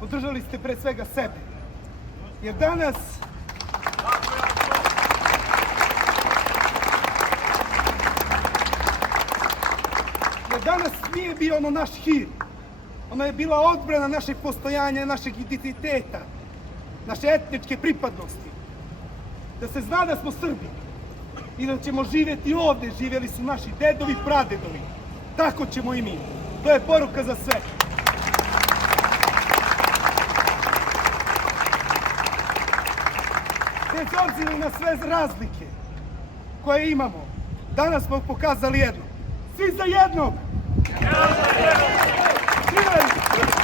Podržali ste pre svega sebe. Jer danas nije bio ono naš hir. Ono je bila odbrana našeg postojanja, našeg identiteta, naše etničke pripadnosti. Da se zna da smo Srbi i da ćemo živjeti ovde. Živjeli su naši dedovi, pradedovi. Tako ćemo i mi. To je poruka za sve. Bez obzira na sve razlike koje imamo, danas smo pokazali jedno. Svi za jednog! Živjeli!